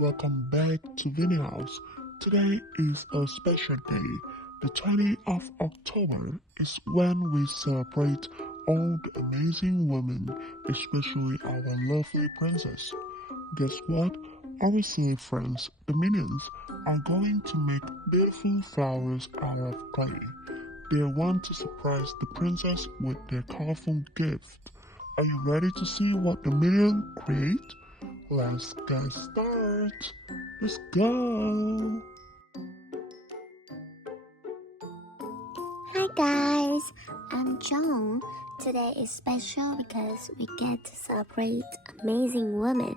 welcome back to Vinnie House. Today is a special day. The 20th of October is when we celebrate all the amazing women, especially our lovely princess. Guess what? Our silly friends, the minions, are going to make beautiful flowers out of clay. They want to surprise the princess with their colorful gift. Are you ready to see what the minions create? Let's get started. Let's go. Hi guys, I'm Joan. Today is special because we get to celebrate amazing women.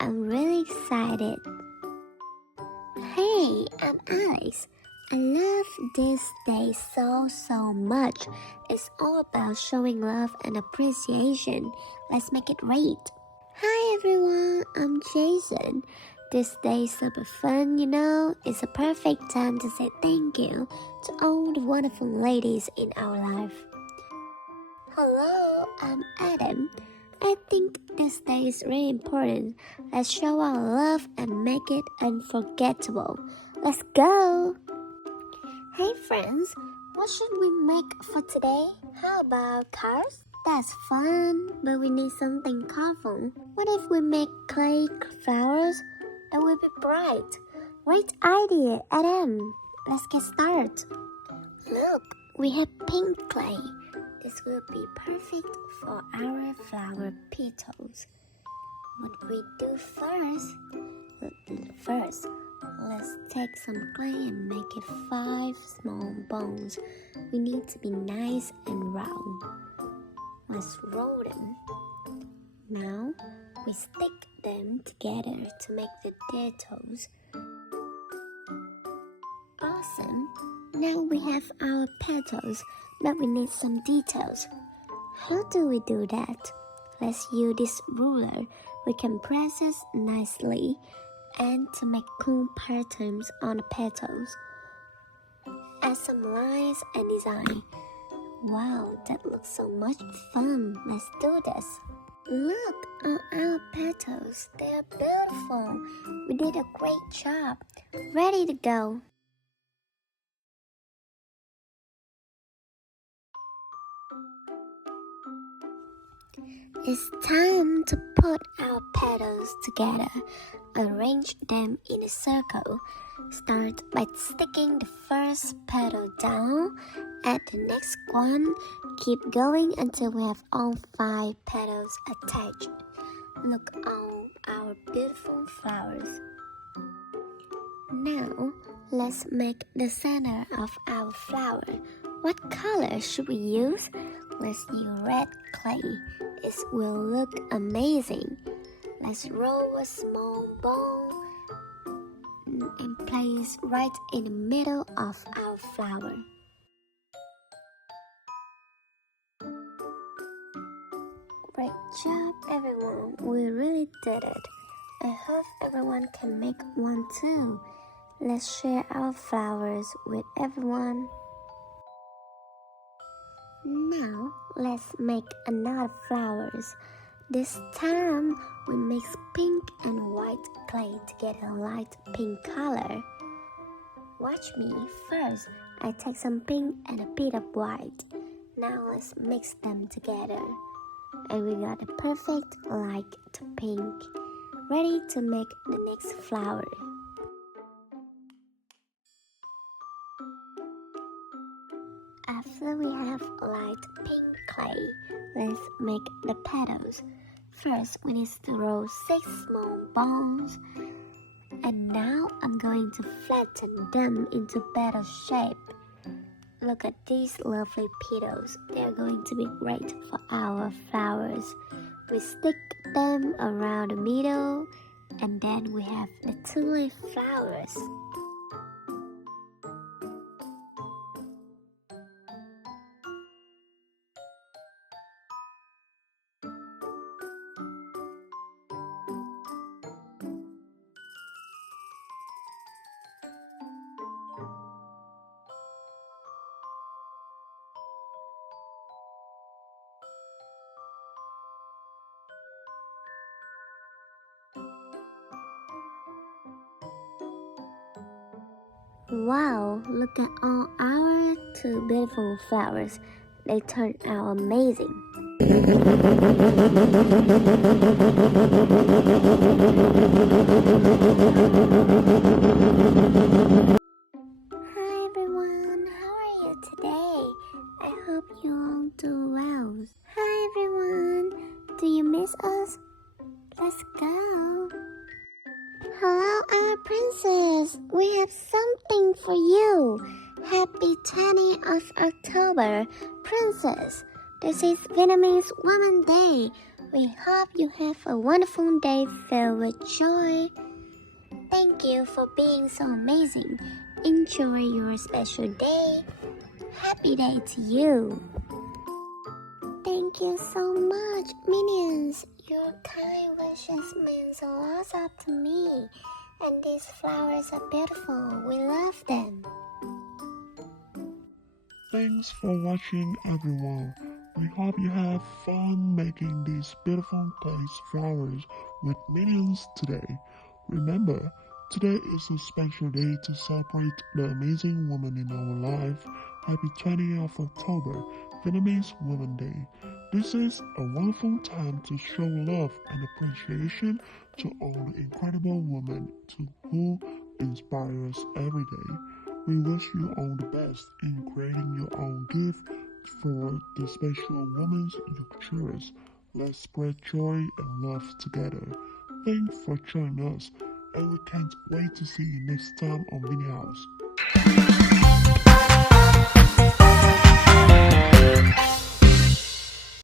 I'm really excited. Hey, I'm Alex. I love this day so much. It's all about showing love and appreciation. Let's make it great. Hi everyone, I'm Jason. This day is super fun, It's a perfect time to say thank you to all the wonderful ladies in our life. Hello, I'm Adam. I think this day is really important. Let's show our love and make it unforgettable. Let's go! Hey friends, what should we make for today? How about cars? That's fun, but we need something colorful. What if we make clay flowers? It will be bright. Great idea, Adam. Let's get started. Look, we have pink clay. This will be perfect for our flower petals. What we do first, let's take some clay and make it 5 small bones. We need to be nice and round. Let's roll them. Now we stick them together to make the petals. Awesome! Now we have our petals, but we need some details. How do we do that? Let's use this ruler. We can press it nicely and to make cool patterns on the petals. Add some lines and design. Wow, that looks so much fun. Let's do this. Look on our petals. They are beautiful. We did a great job. Ready to go. It's time to put our petals together. Arrange them in a circle. Start by sticking the first petal down. Add the next one. Keep going until we have all 5 petals attached. Look on our beautiful flowers. Now, let's make the center of our flower. What color should we use? Let's use red clay. It will look amazing. Let's roll a small ball and place right in the middle of our flower. Great job, everyone. We really did it. I hope everyone can make one too. Let's share our flowers with everyone. Now, let's make another flowers. This time, we mix pink and white clay to get a light pink color. Watch me. First, I take some pink and a bit of white. Now let's mix them together. And we got a perfect light pink. Ready to make the next flower. After we have light pink clay, let's make the petals. First, we need to roll 6 small balls. And now I'm going to flatten them into petal shape. Look at these lovely petals. They are going to be great for our flowers. We stick them around the middle, and then we have the tulip flowers. Wow, look at all our two beautiful flowers. They turned out amazing. Hi everyone, how are you today? I hope you all do well. Hi everyone, do you miss us? Let's go. Hello, our princess. We have something for you. Happy 20th of October, princess. This is Vietnamese Women Day. We hope you have a wonderful day filled with joy. Thank you for being so amazing. Enjoy your special day. Happy day to you. Thank you so much, minions. Your kind wishes means a lot to me. And these flowers are beautiful. We love them. Thanks for watching, everyone. We hope you have fun making these beautiful glazed flowers with minions today. Remember, today is a special day to celebrate the amazing woman in our life. Happy 20th of October, Vietnamese Women Day. This is a wonderful time to show love and appreciation to all the incredible women who inspire us every day. We wish you all the best in creating your own gift for the special women you cherish. Let's spread joy and love together. Thanks for joining us, and we can't wait to see you next time on Vinnie House.